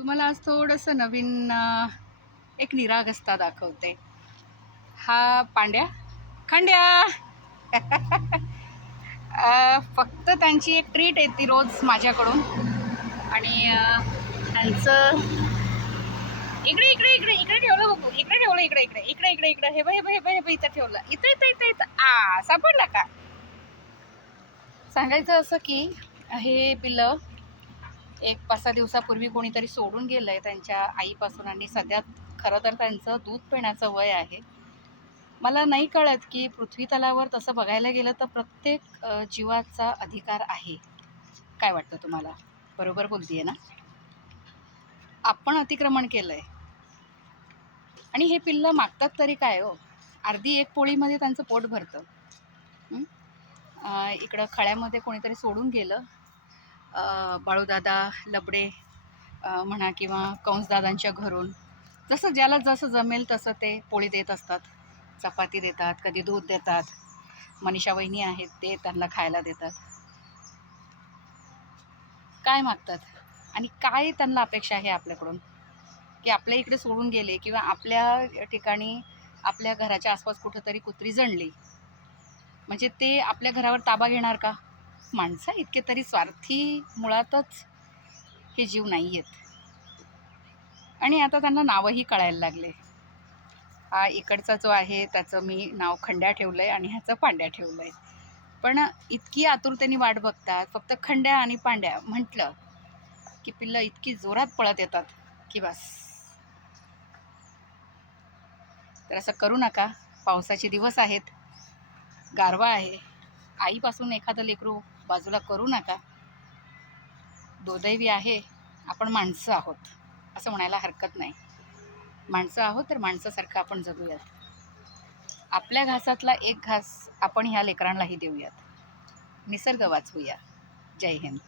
तुम्हाला आज थोडंसं नवीन एक निरागसता दाखवते. हा पांड्या, खंड्या. फक्त त्यांची एक ट्रीट येते रोज माझ्याकडून. आणि त्यांचं इकडे इकडे इकडे इकडे ठेवलं बघू, इकडे ठेवलं, इकडे इकडे इकडे इकडे इकडे हे बघ हे बघ हे बघ हे बघ, इथं ठेवलं, इथं इथं इथं इथं सापडला का. सांगायचं असं की हे पिल्लं एक 5-6 दिवसापूर्वी कोणीतरी सोडून गेलंय त्यांच्या आईपासून. आणि सध्या खरं तर त्यांचं दूध पिण्याचं वय आहे. मला नाही कळत की पृथ्वी तलावर तसं बघायला गेलं तर प्रत्येक जीवाचा अधिकार आहे. काय वाटतं तुम्हाला? बरोबर बोलतीये ना? आपण अतिक्रमण केलंय आणि हे पिल्लं मागतात तरी काय हो. अर्धी एक पोळीमध्ये त्यांचं पोट भरतं. हं? इकडं खळ्यामध्ये कोणीतरी सोडून गेलं. बाळूदादा लबडे म्हणा किंवा कंसदादांच्या घरून, जसं ज्याला जसं जमेल तसं ते पोळी देत असतात, चपाती देतात, कधी दूध देतात. मनीषा वहिनी आहेत ते त्यांना खायला देतात. काय मागतात आणि काय त्यांना अपेक्षा आहे आपल्याकडून? की आपल्या इकडे सोडून गेले किंवा आपल्या ठिकाणी आपल्या घराच्या आसपास कुठंतरी कुत्री जणली म्हणजे ते आपल्या घरावर ताबा घेणार का? माणसं इतके तरी स्वार्थी मुळातच हे जीव नाही आहेत. आणि आता त्यांना नावही कळायला लागले. हा इकडचा जो आहे त्याचं मी नाव खंड्या ठेवलं आहे आणि ह्याचं पांड्या ठेवलं आहे. पण इतकी आतुरतेने वाट बघतात. फक्त खंड्या आणि पांड्या म्हटलं की पिल्लं इतकी जोरात पळत येतात की बस. तर असं करू नका. पावसाचे दिवस आहेत, गारवा आहे. आईपासून एखादं लेकरू बाजूला करू नका. दुर्दैवी आहे, आपण माणसं आहोत असं म्हणायला हरकत नाही. माणसं आहोत तर माणसासारखं आपण जगूयात. आपल्या घासातला एक घास आपण ह्या लेकरांनाही देऊयात. निसर्ग वाचवूया. जय हिंद.